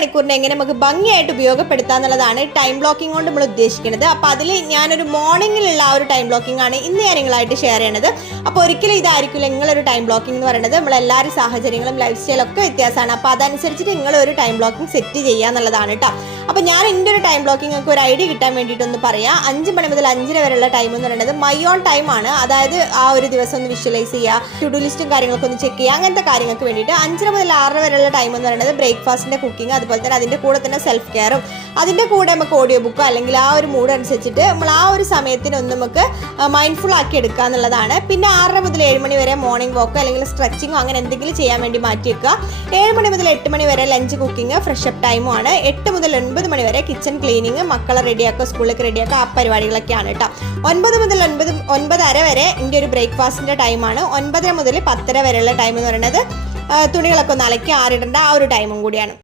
മണിക്കൂറിനെ എങ്ങനെ നമുക്ക് ഭംഗിയായിട്ട് ഉപയോഗപ്പെടുത്താം എന്നുള്ളതാണ് ടൈം ബ്ലോക്കിംഗ് കൊണ്ട് നമ്മൾ ഉദ്ദേശിക്കുന്നത്. അപ്പോൾ അതിൽ ഞാനൊരു മോർണിംഗിലുള്ള ആ ഒരു ടൈം ബ്ലോക്കിംഗ് ആണ് ഇന്ന് ഞാൻ നിങ്ങളായിട്ട് ഷെയർ ചെയ്യണത്. അപ്പോൾ ഒരിക്കലും ഇതായിരിക്കില്ല നിങ്ങളൊരു ടൈം ബ്ലോക്കിംഗ് എന്ന് പറയുന്നത്. നമ്മളെല്ലാവരും സാഹചര്യങ്ങളും ലൈഫ് സ്റ്റൈലൊക്കെ വ്യത്യാസമാണ്. അപ്പോൾ അതനുസരിച്ചിട്ട് നിങ്ങളൊരു ടൈം ബ്ലോക്കിംഗ് സെറ്റ് ചെയ്യുക എന്നുള്ളതാണ് കേട്ടോ. അപ്പോൾ ഞാൻ എൻ്റെ ഒരു ടൈം ബ്ലോക്കിംഗ് ഒക്കെ ഒരു ഐഡിയ കിട്ടാൻ വേണ്ടിയിട്ടൊന്ന് പറയാം. 5 മണി മുതൽ 5:30 വരെയുള്ള ടൈം എന്ന് പറയുന്നത് മൈ ഓൺ ടൈം ആണ്. അതായത് ആ ഒരു ദിവസം ഒന്ന് വിഷ്വലൈസ് ചെയ്യുക, ടു ഡു ലിസ്റ്റും കാര്യങ്ങളൊക്കെ ഒന്ന് ചെക്ക് ചെയ്യുക, അങ്ങനത്തെ കാര്യങ്ങൾക്ക് വേണ്ടിയിട്ട്. 5:30 മുതൽ 6:00 വരെയുള്ള ടൈം എന്ന് പറയുന്നത് ബ്രേക്ക്ഫാസ്റ്റിൻ്റെ കുക്കിംഗ്, അതുപോലെ തന്നെ അതിൻ്റെ കൂടെ തന്നെ സെൽഫ് കെയറും, അതിൻ്റെ കൂടെ നമുക്ക് ഓഡിയോ ബുക്കോ അല്ലെങ്കിൽ ആ ഒരു മൂഡ് അനുസരിച്ചിട്ട് നമ്മൾ ആ ഒരു സമയത്തിനൊന്ന് നമുക്ക് മൈൻഡ്ഫുൾ ആക്കി എടുക്കുക എന്നുള്ളതാണ്. പിന്നെ 6:30 മുതൽ 7 മണി വരെ മോർണിംഗ് വോക്കോ അല്ലെങ്കിൽ സ്ട്രെച്ചിങ്ങോ അങ്ങനെ എന്തെങ്കിലും ചെയ്യാൻ വേണ്ടി മാറ്റി വെക്കുക. 7 മണി മുതൽ 8 മണി വരെ ലഞ്ച് കുക്കിംഗ്, ഫ്രഷ് അപ്പ് ടൈമും ആണ്. 8 മുതൽ 9 മണി വരെ കിച്ചൺ ക്ലീനിങ്, മക്കളെ റെഡിയാക്കുക, സ്കൂളിലേക്ക് റെഡിയാക്കുക, ആ പരിപാടികളൊക്കെയാണ് കേട്ടോ. 9 മുതൽ 9:30 വരെ എൻ്റെ ഒരു ബ്രേക്ക്ഫാസ്റ്റിൻ്റെ ടൈമാണ്. 9:30 മുതൽ 10:30 വരെയുള്ള ടൈം എന്ന് പറയുന്നത് തുണികളൊക്കെ ഒന്ന് അലക്കി ആറിടേണ്ട ആ ഒരു ടൈമും കൂടിയാണ്.